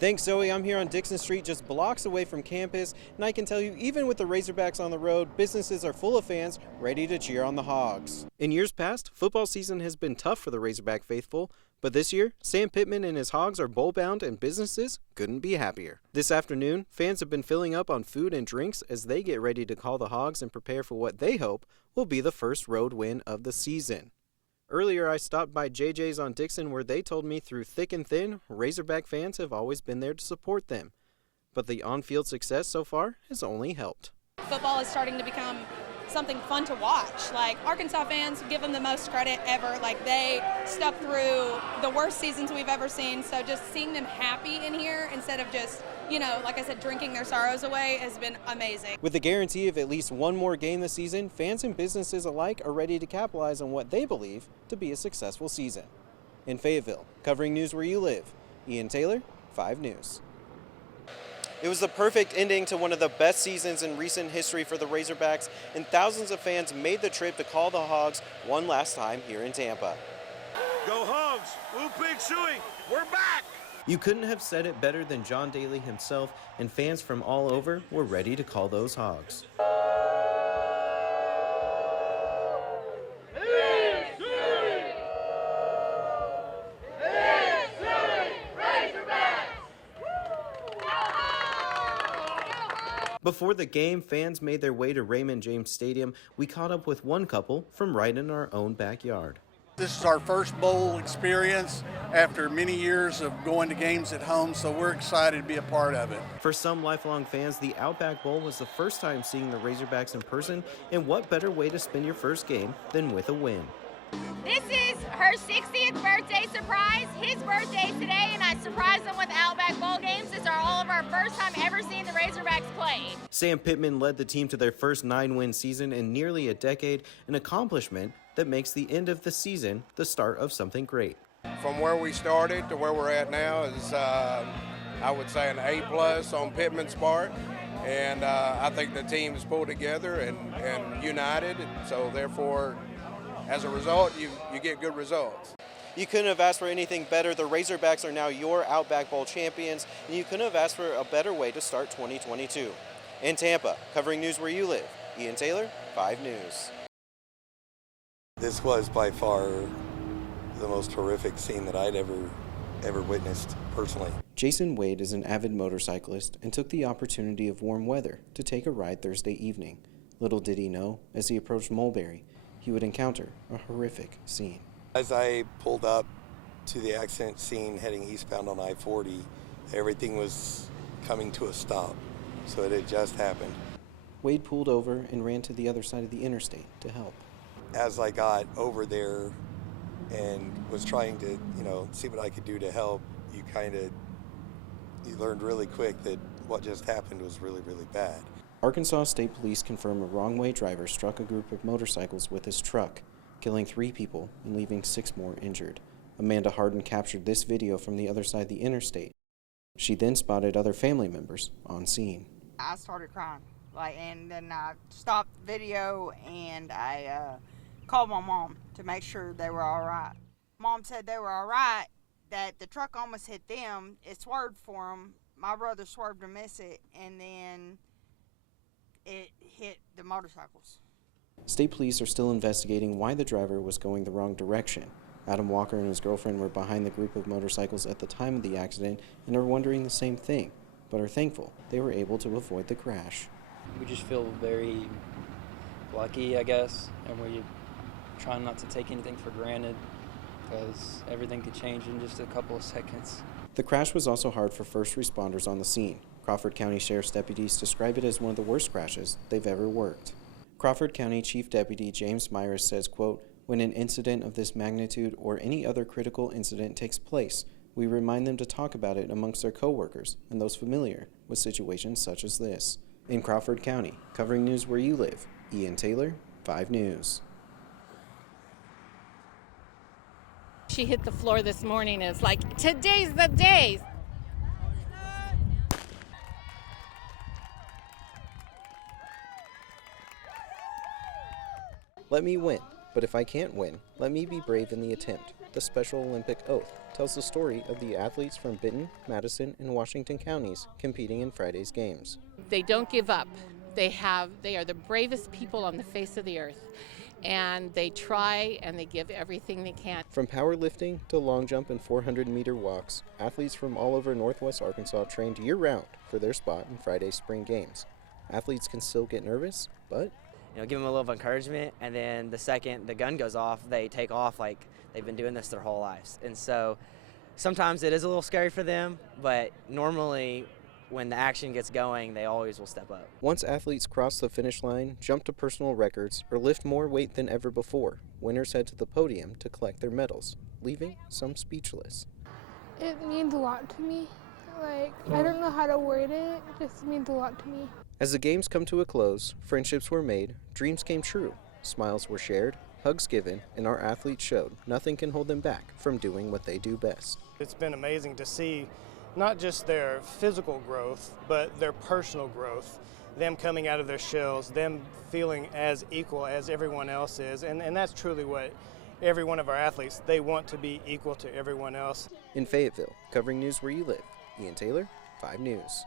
Thanks, Zoe. I'm here on Dixon Street, just blocks away from campus, and I can tell you, even with the Razorbacks on the road, businesses are full of fans ready to cheer on the Hogs. In years past, football season has been tough for the Razorback faithful, but this year, Sam Pittman and his Hogs are bowl-bound, and businesses couldn't be happier. This afternoon, fans have been filling up on food and drinks as they get ready to call the Hogs and prepare for what they hope will be the first road win of the season. Earlier, I stopped by JJ's on Dixon where they told me through thick and thin, Razorback fans have always been there to support them. But the on-field success so far has only helped. Football is starting to become something fun to watch. Like, Arkansas fans give them the most credit ever. Like, they stuck through the worst seasons we've ever seen. So just seeing them happy in here instead of just, like I said, drinking their sorrows away has been amazing. With the guarantee of at least one more game this season, fans and businesses alike are ready to capitalize on what they believe to be a successful season. In Fayetteville, covering news where you live, Ian Taylor, 5 News. It was the perfect ending to one of the best seasons in recent history for the Razorbacks, and thousands of fans made the trip to call the Hogs one last time here in Tampa. Go Hogs! Whoop Big Suey! We're back! You couldn't have said it better than John Daly himself, and fans from all over were ready to call those Hogs. Before the game, fans made their way to Raymond James Stadium. We caught up with one couple from right in our own backyard. This is our first bowl experience after many years of going to games at home, so we're excited to be a part of it. For some lifelong fans, the Outback Bowl was the first time seeing the Razorbacks in person, and what better way to spend your first game than with a win? This is her 60th birthday surprise. His birthday today, and I surprised him with Outback Bowl games. These are all of our first time ever seeing the Razorbacks play. Sam Pittman led the team to their first 9-win season in nearly a decade, an accomplishment that makes the end of the season the start of something great. From where we started to where we're at now is, I would say, an A+ on Pittman's part. And I think the team is pulled together and united, so therefore, as a result, you get good results. You couldn't have asked for anything better. The Razorbacks are now your Outback Bowl champions, and you couldn't have asked for a better way to start 2022. In Tampa, covering news where you live, Ian Taylor, 5 News. This was by far the most horrific scene that I'd ever witnessed personally. Jason Wade is an avid motorcyclist and took the opportunity of warm weather to take a ride Thursday evening. Little did he know, as he approached Mulberry, he would encounter a horrific scene. As I pulled up to the accident scene heading eastbound on I-40, everything was coming to a stop, so it had just happened. Wade pulled over and ran to the other side of the interstate to help. As I got over there and was trying to, see what I could do to help, you learned really quick that what just happened was really, really bad. Arkansas State Police confirm a wrong-way driver struck a group of motorcycles with his truck, killing 3 people and leaving 6 more injured. Amanda Harden captured this video from the other side of the interstate. She then spotted other family members on scene. I started crying, and then I stopped the video and I called my mom to make sure they were all right. Mom said they were all right, that the truck almost hit them. It swerved for them. My brother swerved to miss it, and then it hit the motorcycles. State police are still investigating why the driver was going the wrong direction. Adam Walker and his girlfriend were behind the group of motorcycles at the time of the accident and are wondering the same thing, but are thankful they were able to avoid the crash. We just feel very lucky, I guess, and we're trying not to take anything for granted because everything could change in just a couple of seconds. The crash was also hard for first responders on the scene. Crawford County Sheriff's deputies describe it as one of the worst crashes they've ever worked. Crawford County Chief Deputy James Myers says, quote, "When an incident of this magnitude or any other critical incident takes place, we remind them to talk about it amongst their coworkers and those familiar with situations such as this." In Crawford County, covering news where you live, Ian Taylor, 5 News. She hit the floor this morning and it's like, today's the day. Let me win. But if I can't win, let me be brave in the attempt. The Special Olympic Oath tells the story of the athletes from Benton, Madison, and Washington counties competing in Friday's games. They don't give up. They are the bravest people on the face of the earth. And they try and they give everything they can. From powerlifting to long jump and 400-meter walks, athletes from all over Northwest Arkansas trained year-round for their spot in Friday's spring games. Athletes can still get nervous, but give them a little encouragement, and then the second the gun goes off, they take off like they've been doing this their whole lives. And so sometimes it is a little scary for them, but normally when the action gets going, they always will step up. Once athletes cross the finish line, jump to personal records, or lift more weight than ever before, winners head to the podium to collect their medals, leaving some speechless. It means a lot to me. I don't know how to word it. It just means a lot to me. As the games come to a close, friendships were made, dreams came true, smiles were shared, hugs given, and our athletes showed nothing can hold them back from doing what they do best. It's been amazing to see not just their physical growth, but their personal growth, them coming out of their shells, them feeling as equal as everyone else is, and that's truly what every one of our athletes, they want to be equal to everyone else. In Fayetteville, covering news where you live, Ian Taylor, 5 News.